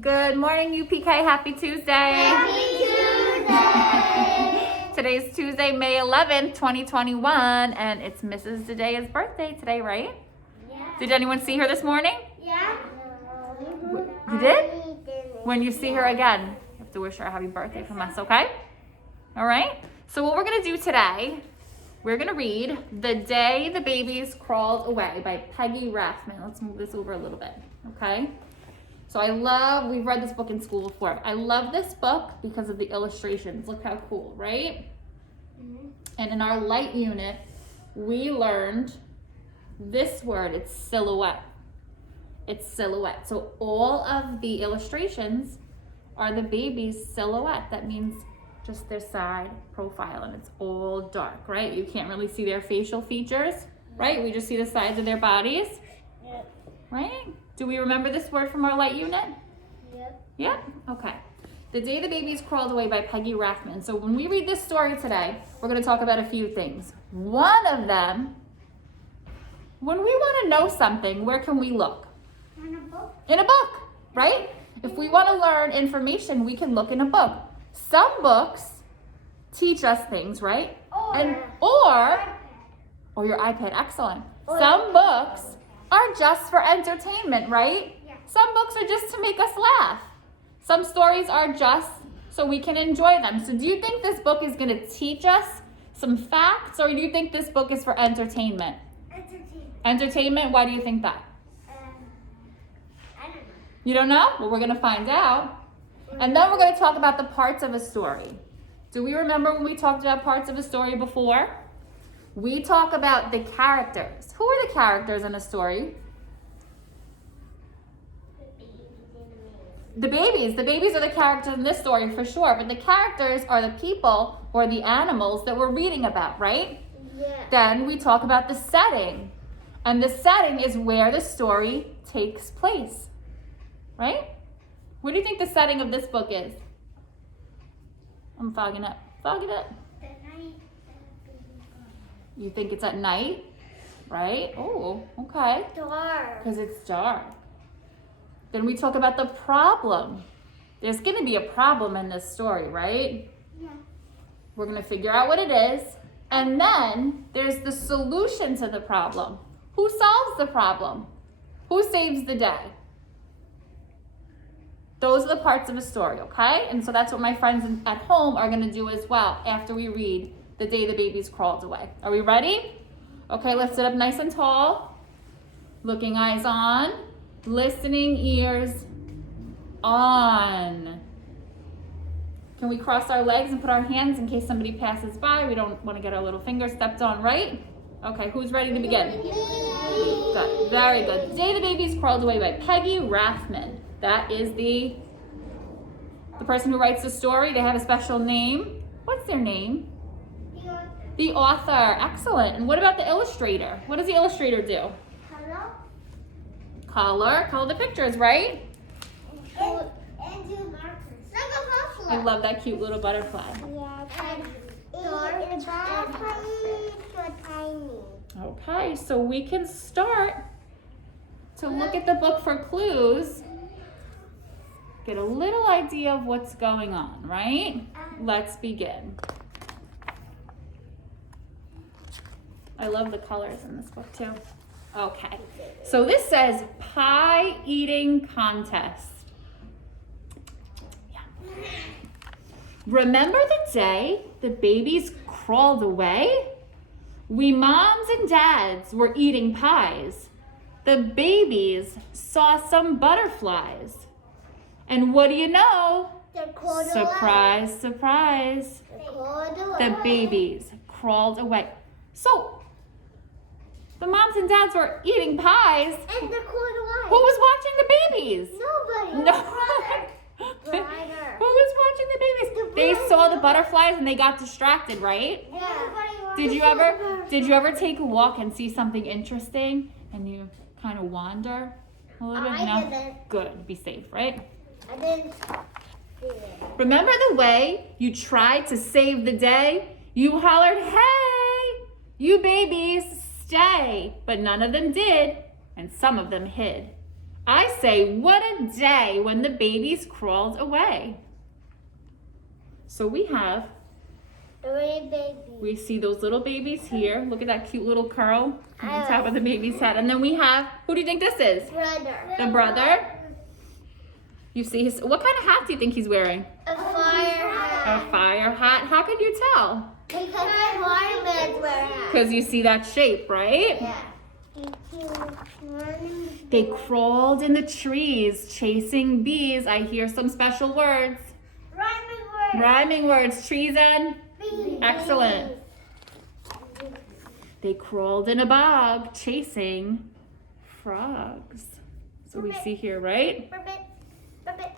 Good morning, UPK. Happy Tuesday. Happy Tuesday. Today's Tuesday, May 11th, 2021, and it's Mrs. Dadea's birthday today, right? Yeah. Did anyone see her this morning? Yeah. You did? When you see her again, you have to wish her a happy birthday from us, okay? All right? So what we're going to do today, we're going to read The Day the Babies Crawled Away by Peggy Rathmann. Let's move this over a little bit, okay? So we've read this book in school before. I love this book because of the illustrations. Look how cool, right? Mm-hmm. And in our light unit, we learned this word, it's silhouette. It's silhouette. So all of the illustrations are the baby's silhouette. That means just their side profile, and it's all dark, right? You can't really see their facial features, right? We just see the sides of their bodies, right? Do we remember this word from our light unit? Yep. Yeah? Okay. The Day the Babies Crawled Away by Peggy Rathmann. So when we read this story today, we're going to talk about a few things. One of them, when we want to know something, where can we look? In a book. In a book, right? If we want to learn information, we can look in a book. Some books teach us things, right? Or your iPad, excellent. Some books are just for entertainment, right? Yeah. Some books are just to make us laugh. Some stories are just so we can enjoy them. So do you think this book is going to teach us some facts, or do you think this book is for entertainment? Entertainment. Entertainment? Why do you think that? I don't know. You don't know? Well, we're going to find out. And then we're going to talk about the parts of a story. Do we remember when we talked about parts of a story before? We talk about the characters. Who are the characters in a story? The babies. The babies are the characters in this story for sure, but the characters are the people or the animals that we're reading about, right? Yeah. Then we talk about the setting. And the setting is where the story takes place, right? What do you think the setting of this book is? I'm fogging up. Fogging up. The night. You think it's at night, right? Oh, okay. Dark. Because it's dark. Then we talk about the problem. There's going to be a problem in this story, right? Yeah. We're going to figure out what it is. And then there's the solution to the problem. Who solves the problem? Who saves the day? Those are the parts of a story, okay? And so that's what my friends at home are going to do as well after we read The Day the Babies Crawled Away. Are we ready? Okay, let's sit up nice and tall. Looking eyes on. Listening ears on. Can we cross our legs and put our hands in case somebody passes by? We don't want to get our little fingers stepped on, right? Okay, who's ready to begin? Good, very good. The Day the Babies Crawled Away by Peggy Rathmann. That is the person who writes the story. They have a special name. What's their name? The author. Excellent. And what about the illustrator? What does the illustrator do? Color the pictures, right? And do markers. Like a butterfly. I love that cute little butterfly. Okay, so we can start to look at the book for clues. Get a little idea of what's going on, right? Let's begin. I love the colors in this book too. Okay, so this says pie eating contest. Yeah. Remember the day the babies crawled away? We moms and dads were eating pies. The babies saw some butterflies. And what do you know? Surprise, surprise. The babies crawled away. So, the moms and dads were eating pies. And they're crawled away. Who was watching the babies? Nobody. No. Brother. Who was watching the babies? They saw the butterflies and they got distracted, right? Yeah. Did you ever take a walk and see something interesting and you kind of wander a little bit? I No? didn't. Good. Be safe, right? I didn't do it. Remember the way you tried to save the day? You hollered, "Hey, you babies, stay!" But none of them did, and some of them hid. I say, what a day when the babies crawled away. So we have, 3 babies. we see those little babies here. Look at that cute little curl on the top of the baby's head. And then we have, who do you think this is? Brother. The brother. You see his, what kind of hat do you think he's wearing? A fire hat. A fire hat. How can you tell? Because firemen wear hats. Because you see that shape, right? Yeah. They crawled in the trees, chasing bees. I hear some special words. Rhyming words, trees and Bees. excellent. They crawled in a bog, chasing frogs. So we see here, right?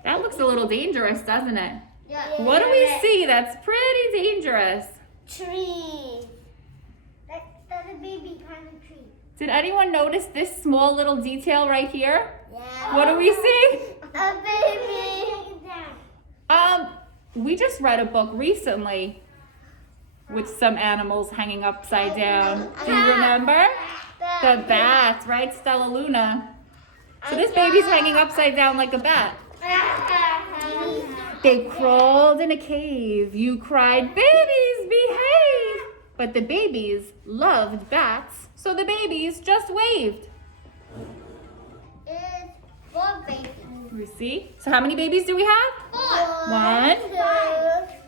That looks a little dangerous, doesn't it? Yeah. What do we see that's pretty dangerous? Trees. That's a baby kind of tree. Did anyone notice this small little detail right here? Yeah. What do we see? A baby. We just read a book recently with some animals hanging upside down. Do you remember? The bats, right, Stella Luna? So this baby's hanging upside down like a bat. They crawled in a cave. You cried, babies, behave! But the babies loved bats, so the babies just waved. It's 4 babies. We see? So how many babies do we have? 4. 1,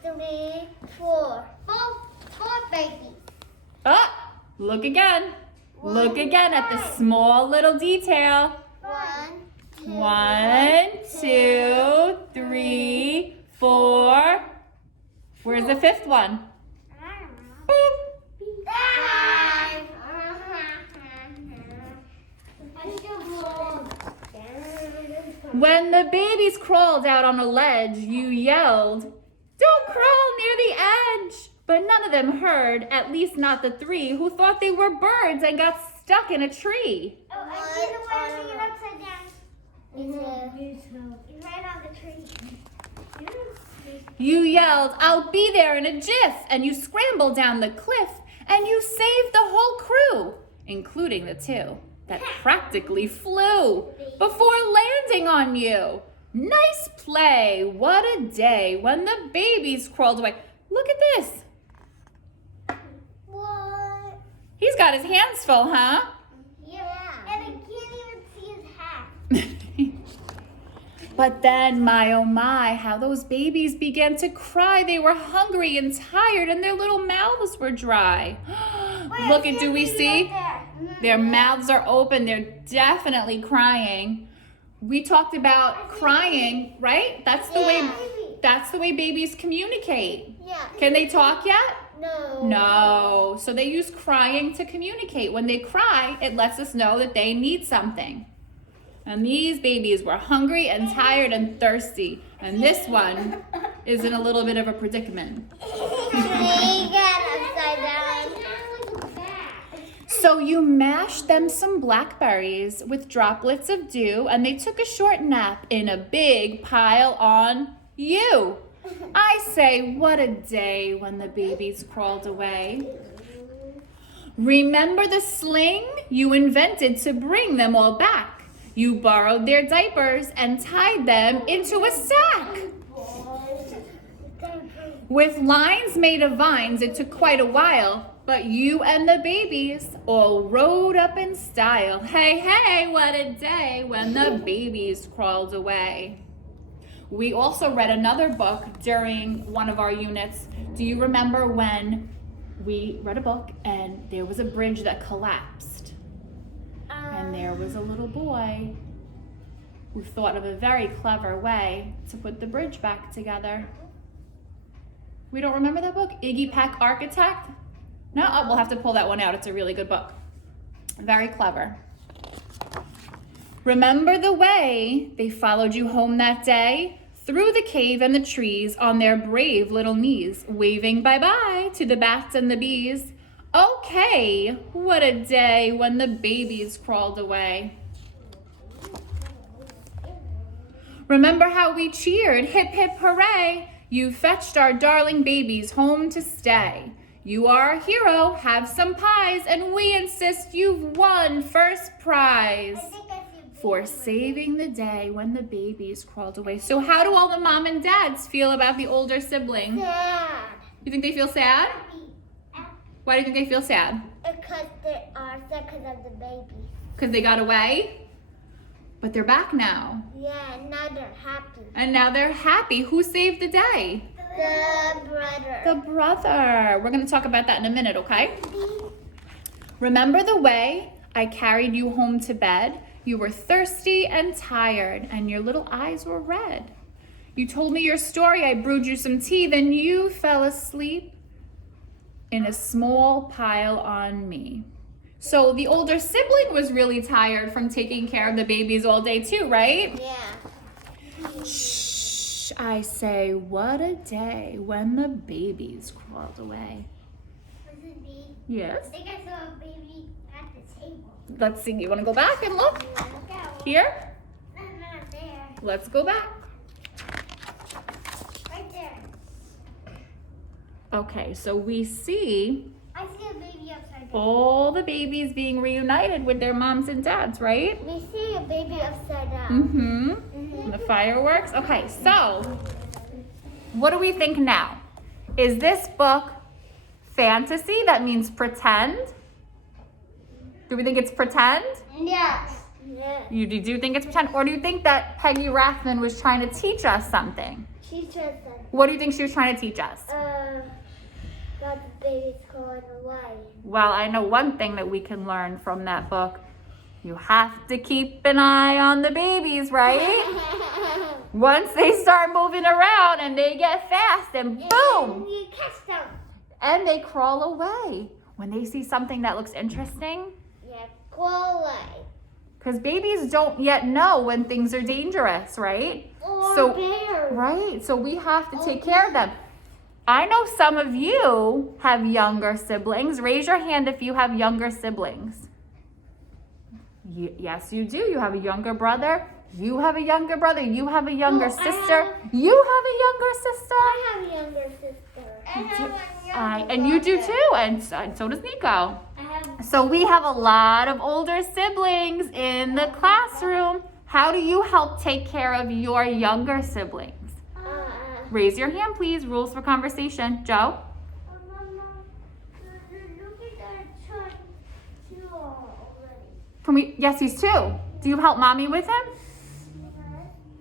2, 3, 4. 4 babies. Oh, look again. Look again at the small little detail. 1, 2, 3, 4. Where's the 5th one? Boop. 5. When the babies crawled out on a ledge, you yelled, "Don't crawl near the edge!" But none of them heard, at least not the 3 who thought they were birds and got stuck in a tree. Oh, I see the one hanging upside down. It's right on the tree. You yelled, "I'll be there in a jiff," and you scrambled down the cliff, and you saved the whole crew, including the 2 that practically flew before landing on you. Nice play. What a day when the babies crawled away. Look at this. What? He's got his hands full, huh? Yeah. And I can't even see his hat. But then, my oh my, how those babies began to cry. They were hungry and tired and their little mouths were dry. Look at, do we see? Their mouths are open. They're definitely crying. We talked about crying, right? That's the way babies communicate. Yeah. Can they talk yet? No. No. So they use crying to communicate. When they cry, it lets us know that they need something. And these babies were hungry and tired and thirsty. And this one is in a little bit of a predicament. So you mashed them some blackberries with droplets of dew, and they took a short nap in a big pile on you. I say, what a day when the babies crawled away. Remember the sling you invented to bring them all back? You borrowed their diapers and tied them into a sack. With lines made of vines, it took quite a while, but you and the babies all rode up in style. Hey, hey, what a day when the babies crawled away. We also read another book during one of our units. Do you remember when we read a book and there was a bridge that collapsed? And there was a little boy who thought of a very clever way to put the bridge back together. We don't remember that book? Iggy Peck Architect? No? Oh, we'll have to pull that one out. It's a really good book. Very clever. Remember the way they followed you home that day? Through the cave and the trees on their brave little knees, waving bye-bye to the bats and the bees. Okay, what a day when the babies crawled away. Remember how we cheered, hip hip hooray. You fetched our darling babies home to stay. You are a hero, have some pies, and we insist you've won first prize. for saving the day when the babies crawled away. So how do all the mom and dads feel about the older sibling? Sad. You think they feel sad? Why do you think they feel sad? Because they are sad because of the baby. Because they got away? But they're back now. Yeah, now they're happy. And now they're happy. Who saved the day? The brother. The brother. We're going to talk about that in a minute, okay? Remember the way I carried you home to bed? You were thirsty and tired, and your little eyes were red. You told me your story. I brewed you some tea. Then you fell asleep in a small pile on me. So the older sibling was really tired from taking care of the babies all day too, right? Yeah. Shh, I say, what a day when the babies crawled away. Listen, B. Yes? I think I saw a baby at the table. Let's see, you wanna go back and look? Look out. Here? No, not there. Let's go back. Right there. Okay, so we see I see a baby upside down. all the babies being reunited with their moms and dads, right? We see a baby upside down. Mm-hmm. Mm-hmm. The fireworks. Okay, so what do we think now? Is this book fantasy? That means pretend? Do we think it's pretend? Yes. Yes. You do think it's pretend? Or do you think that Peggy Rathmann was trying to teach us something? She said that. What do you think she was trying to teach us? That the baby's going away. Well, I know one thing that we can learn from that book. You have to keep an eye on the babies, right? Once they start moving around and they get fast and boom! You catch them. And they crawl away. When they see something that looks interesting, Yeah, go away. because babies don't yet know when things are dangerous, right? Or bears. Right, so we have to take care of them. I know some of you have younger siblings. Raise your hand if you have younger siblings. Yes, you do. You have a younger brother. You have a younger brother. You have a younger sister. You have a younger sister. I have a younger sister. I have a younger And you do brother. too, and so does Nico. I have So we have a lot of older siblings in the classroom. How do you help take care of your younger siblings? Raise your hand, please. Rules for conversation. Joe? Mama, look at that truck too already. Can we? Yes, he's 2. Do you help mommy with him?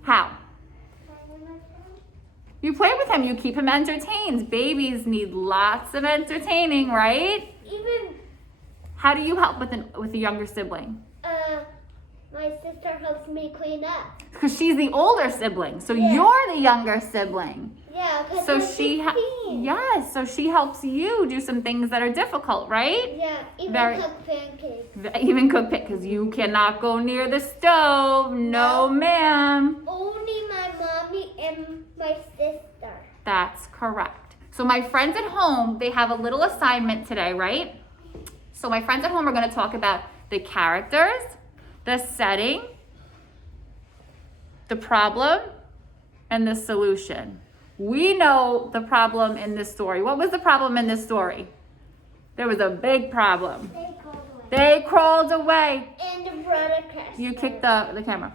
How? You play with him. You keep him entertained. Babies need lots of entertaining, right? Even How do you help with a younger sibling? my sister helps me clean up. Because she's the older sibling, so Yeah. you're the younger sibling. Yeah, because So I'm she, 15. yes, so she helps you do some things that are difficult, right? Yeah, even Very- cook pancakes. Even cook it, because you cannot go near the stove. No, ma'am. Only my mommy and my sister. That's correct. So my friends at home, they have a little assignment today, right? So my friends at home are going to talk about the characters, the setting, the problem, and the solution. We know the problem in this story. What was the problem in this story? There was a big problem. They called away. They crawled away. And the brother crashed. You kicked the camera.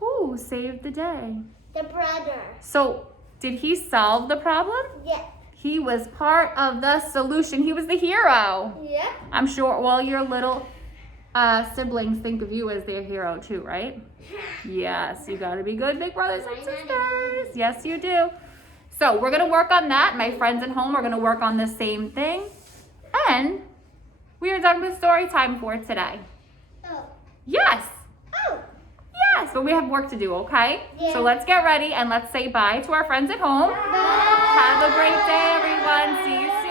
Who saved the day? The brother. So did he solve the problem? Yeah. He was part of the solution. He was the hero. Yeah. I'm sure all your little siblings think of you as their hero too, right? Yes, you gotta be good big brothers and sisters. Yes, you do. So we're gonna work on that. My friends at home are gonna work on the same thing. And we are done with story time for today. Oh. Yes, Oh. yes, but we have work to do, okay? Yeah. So let's get ready and let's say bye to our friends at home. Bye. Have a great day, everyone. See you soon.